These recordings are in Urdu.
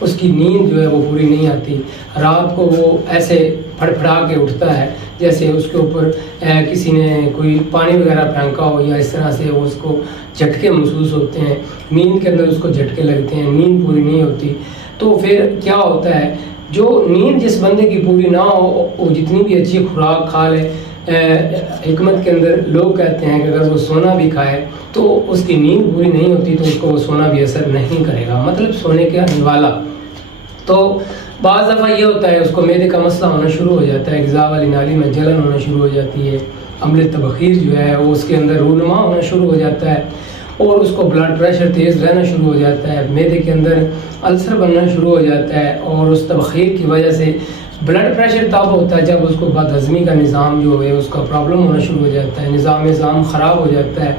اس کی نیند جو ہے وہ پوری نہیں آتی. رات کو وہ ایسے پھڑپھڑا کے اٹھتا ہے جیسے اس کے اوپر کسی نے کوئی پانی وغیرہ پھینکا ہو, یا اس طرح سے اس کو جھٹکے محسوس ہوتے ہیں, نیند کے اندر اس کو جھٹکے لگتے ہیں, نیند پوری نہیں ہوتی. تو پھر کیا ہوتا ہے, جو نیند جس بندے کی پوری نہ ہو وہ جتنی بھی اچھی خوراک کھا لے, حکمت کے اندر لوگ کہتے ہیں کہ اگر وہ سونا بھی کھائے تو اس کی نیند پوری نہیں ہوتی تو اس کو وہ سونا بھی اثر نہیں کرے گا, مطلب سونے کے نوالا. تو بعض دفعہ یہ ہوتا ہے اس کو معدے کا مسئلہ ہونا شروع ہو جاتا ہے, غذا والی نالی میں جلن ہونا شروع ہو جاتی ہے, عمل تبخیر جو ہے وہ اس کے اندر رونما ہونا شروع ہو جاتا ہے, اور اس کو بلڈ پریشر تیز رہنا شروع ہو جاتا ہے, معدے کے اندر السر بننا شروع ہو جاتا ہے, اور اس تبخیر کی وجہ سے بلڈ پریشر تب ہوتا ہے جب اس کو بد ہضمی کا نظام جو ہے اس کا پرابلم ہونا شروع ہو جاتا ہے, نظام خراب ہو جاتا ہے,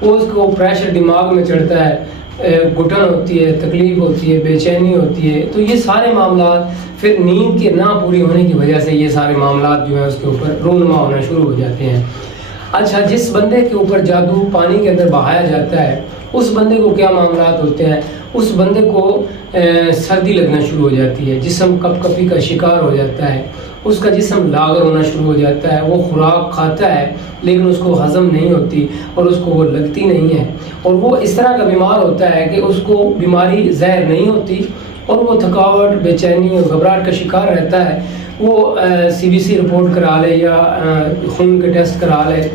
وہ اس کو پریشر دماغ میں چڑھتا ہے, گھٹن ہوتی ہے, تکلیف ہوتی ہے, بے چینی ہوتی ہے. تو یہ سارے معاملات پھر نیند کے نہ پوری ہونے کی وجہ سے یہ سارے معاملات جو ہیں اس کے اوپر رونما ہونا شروع ہو جاتے ہیں. اچھا, جس بندے کے اوپر جادو پانی کے اندر بہایا جاتا ہے اس بندے کو کیا معاملات ہوتے ہیں؟ اس بندے کو سردی لگنا شروع ہو جاتی ہے, جسم کپ کپی کا شکار ہو جاتا ہے, اس کا جسم لاغر ہونا شروع ہو جاتا ہے, وہ خوراک کھاتا ہے لیکن اس کو ہضم نہیں ہوتی اور اس کو وہ لگتی نہیں ہے, اور وہ اس طرح کا بیمار ہوتا ہے کہ اس کو بیماری زہر نہیں ہوتی اور وہ تھکاوٹ, بے چینی اور گھبراہٹ کا شکار رہتا ہے. وہ CBC رپورٹ کرا لے یا خون کے ٹیسٹ کرا لے,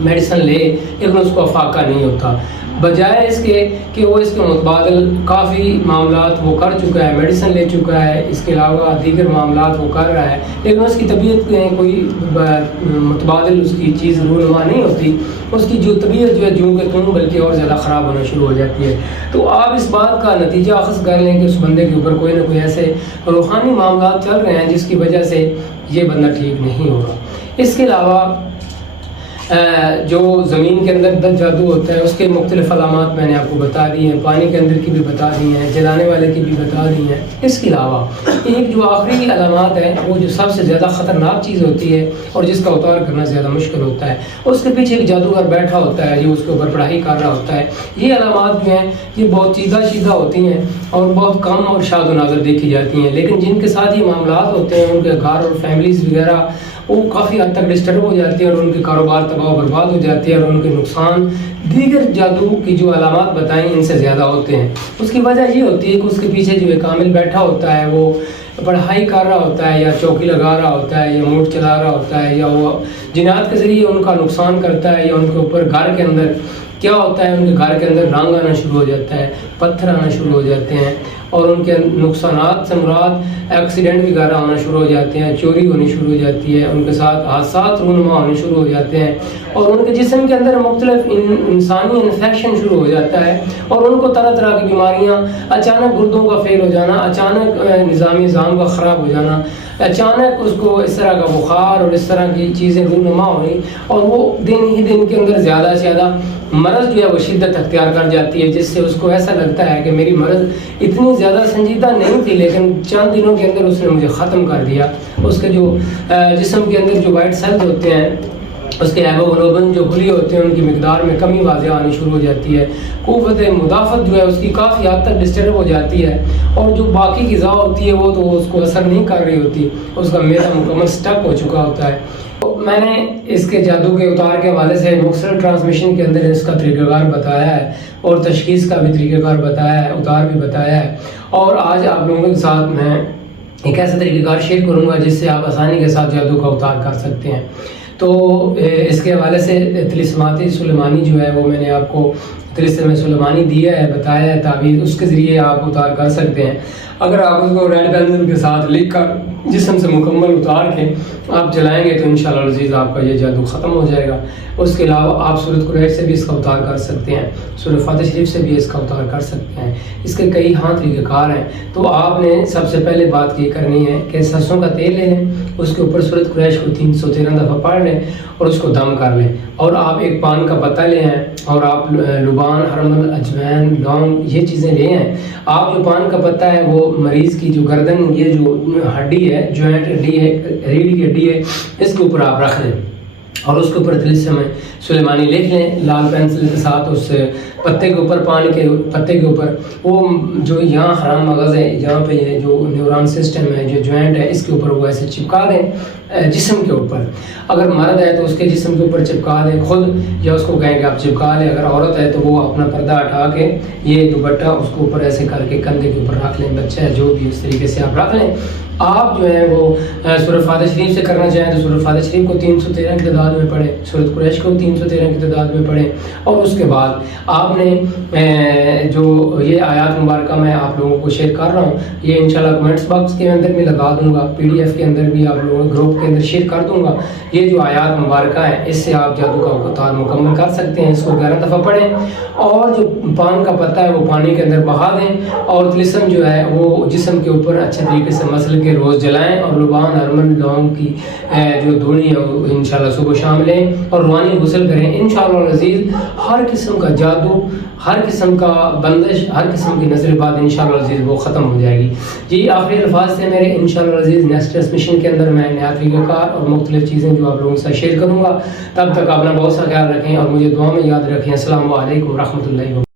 میڈیسن لے, لیکن اس کو افاقہ نہیں ہوتا. بجائے اس کے کہ وہ اس کے متبادل کافی معاملات وہ کر چکا ہے, میڈیسن لے چکا ہے, اس کے علاوہ دیگر معاملات وہ کر رہا ہے, لیکن اس کی طبیعت میں کوئی متبادل اس کی چیز رونما نہیں ہوتی. اس کی جو طبیعت جو ہے جوں کہ توں بلکہ اور زیادہ خراب ہونا شروع ہو جاتی ہے. تو آپ اس بات کا نتیجہ اخذ کر لیں کہ اس بندے کے اوپر کوئی نہ کوئی ایسے روحانی معاملات چل رہے ہیں جس کی وجہ سے یہ بندہ ٹھیک نہیں ہوگا. اس کے علاوہ جو زمین کے اندر جادو ہوتا ہے اس کے مختلف علامات میں نے آپ کو بتا دی ہیں, پانی کے اندر کی بھی بتا دی ہیں, جلانے والے کی بھی بتا دی ہیں. اس کے علاوہ ایک جو آخری علامات ہے وہ جو سب سے زیادہ خطرناک چیز ہوتی ہے اور جس کا اتار کرنا زیادہ مشکل ہوتا ہے, اس کے پیچھے ایک جادوگر بیٹھا ہوتا ہے جو اس کے اوپر پڑھائی کر رہا ہوتا ہے. یہ علامات جو ہیں یہ بہت سیدھا ہوتی ہیں اور بہت کم اور شاذ و نادر دیکھی جاتی ہیں, لیکن جن کے ساتھ یہ معاملات ہوتے ہیں ان کے گھر اور فیملیز وغیرہ وہ کافی حد تک ڈسٹرب ہو جاتی ہے اور ان کے کاروبار تباہ و برباد ہو جاتے ہیں اور ان کے نقصان دیگر جادو کی جو علامات بتائیں ان سے زیادہ ہوتے ہیں. اس کی وجہ یہ ہوتی ہے کہ اس کے پیچھے جو ایک عامل بیٹھا ہوتا ہے وہ پڑھائی کر رہا ہوتا ہے یا چوکی لگا رہا ہوتا ہے یا موٹ چلا رہا ہوتا ہے یا وہ جنات کے ذریعے ان کا نقصان کرتا ہے, یا ان کے اوپر گھر کے اندر کیا ہوتا ہے, ان کے گھر کے اندر رنگ آنا شروع ہو جاتا ہے, پتھر آنا شروع ہو جاتے ہیں, اور ان کے نقصانات سے مراد ایکسیڈنٹ وغیرہ ہونا شروع ہو جاتے ہیں, چوری ہونی شروع ہو جاتی ہے, ان کے ساتھ حادثات رونما ہونے شروع ہو جاتے ہیں, اور ان کے جسم کے اندر مختلف انسانی انفیکشن شروع ہو جاتا ہے, اور ان کو طرح طرح کی بیماریاں, اچانک گردوں کا فیل ہو جانا, اچانک نظام کا خراب ہو جانا, اچانک اس کو اس طرح کا بخار اور اس طرح کی چیزیں رونما ہوئی, اور وہ دن ہی دن کے اندر زیادہ سے زیادہ مرض جو ہے وہ شدت اختیار کر جاتی ہے, جس سے اس کو ایسا لگتا ہے کہ میری مرض اتنی زیادہ سنجیدہ نہیں تھی لیکن چند دنوں کے اندر اس نے مجھے ختم کر دیا. اس کے جو جسم کے اندر جو وائٹ سیلز ہوتے ہیں, اس کے ہیموگلوبن جو گھلی ہوتے ہیں ان کی مقدار میں کمی واضح آنی شروع ہو جاتی ہے, قوت مدافعت جو ہے اس کی کافی حد تک ڈسٹرب ہو جاتی ہے, اور جو باقی غذا ہوتی ہے وہ تو اس کو اثر نہیں کر رہی ہوتی, اس کا معدہ مکمل سٹک ہو چکا ہوتا ہے. میں نے اس کے جادو کے اتار کے حوالے سے مختصر ٹرانسمیشن کے اندر اس کا طریقہ کار بتایا ہے اور تشخیص کا بھی طریقہ کار بتایا ہے, اتار بھی بتایا ہے, اور آج آپ لوگوں کے ساتھ میں ایک ایسا طریقہ کار شیئر کروں گا جس سے آپ آسانی کے ساتھ جادو کا اتار کر سکتے ہیں. تو اس کے حوالے سے طلسمات سلیمانی جو ہے وہ میں نے آپ کو طلسم سلیمانی دیا ہے, بتایا ہے تعویذ, اس کے ذریعے آپ اتار کر سکتے ہیں. اگر آپ اس کو ریڈ پینسل کے ساتھ لکھ کر جسم سے مکمل اتار کے آپ جلائیں گے تو انشاءاللہ العزیز آپ کا یہ جادو ختم ہو جائے گا. اس کے علاوہ آپ سورۃ قریش سے بھی اس کا اتار کر سکتے ہیں, سورۃ فاتح شریف سے بھی اس کا اتار کر سکتے ہیں. اس کے کئی طریقہ کار ہیں. تو آپ نے سب سے پہلے بات یہ کرنی ہے کہ سرسوں کا تیل لے لیں, اس کے اوپر سورۃ قریش کو 313 دفعہ پڑھ لیں اور اس کو دم کر لیں, اور آپ ایک پان کا پتہ لے آئیں اور آپ لبان, ہرمل, اجوین, لونگ یہ چیزیں لے آئیں. آپ جو پان کا پتہ ہے وہ مریض کی جو گردن, یہ جو ہڈی ہے, جوائنٹ ہڈی ہے, ریڑھ کی ہڈی ہے, اس کے اوپر آپ رکھ لیں اور اس کے اوپر طلسم سلیمانی لکھ لیں لال پینسل کے ساتھ, اس پتے کے اوپر، پان کے پتے کے اوپر، وہ جو یہاں حرام مغز ہے، یہاں پہ یہ جو نیورون سسٹم ہے، جو جوائنٹ ہے، اس کے اوپر وہ ایسے چپکا دیں جسم کے اوپر. اگر مرد ہے تو اس کے جسم کے اوپر چپکا دیں خود، یا اس کو کہیں کہ آپ چپکا لیں. اگر عورت ہے تو وہ اپنا پردہ ہٹا کے یہ دوپٹہ اس کو اوپر ایسے کر کے کندھے کے اوپر رکھ لیں. بچہ ہے جو بھی، اس طریقے سے آپ رکھ لیں. آپ جو ہے وہ سورہ فاتحہ شریف سے کرنا چاہیں تو سورہ فاتحہ شریف کو 313 کی تعداد میں پڑھیں، سورۃ قریش کو 313 کی تعداد میں پڑھیں. اور اس کے بعد آپ نے جو یہ آیات مبارکہ میں آپ لوگوں کو شیئر کر رہا ہوں، یہ انشاءاللہ کمنٹس باکس کے اندر بھی لگا دوں گا، PDF کے اندر بھی آپ لوگوں گروپ کے اندر شیئر کر دوں گا. یہ جو آیات مبارکہ ہیں اس سے آپ جادو کا اوتار مکمل کر سکتے ہیں. اس کو 11 دفعہ پڑھیں، اور جو پان کا پتا ہے وہ پانی کے اندر بہا دیں، اور طلسم جو ہے وہ جسم کے اوپر اچھے طریقے سے مسل کے روز جلائیں. اور لبان ارمن لونگ کی جو دھونی ہے وہ انشاءاللہ صبح شام لیں، اور روحانی غسل کریں. انشاءاللہ العزیز ہر قسم کا جادو، ہر قسم کا بندش، ہر قسم کی نظر باد انشاءاللہ العزیز وہ ختم ہو جائے گی. جی آخری الفاظ سے میرے انشاءاللہ العزیز نیکسٹ ٹرانسمیشن کے اندر میں نیا طریقہ کار اور مختلف چیزیں جو آپ لوگوں کے ساتھ شیئر کروں گا. تب تک اپنا بہت سا خیال رکھیں اور مجھے دعا میں یاد رکھیں. السلام علیکم ورحمۃ اللہ وبرکاتہ.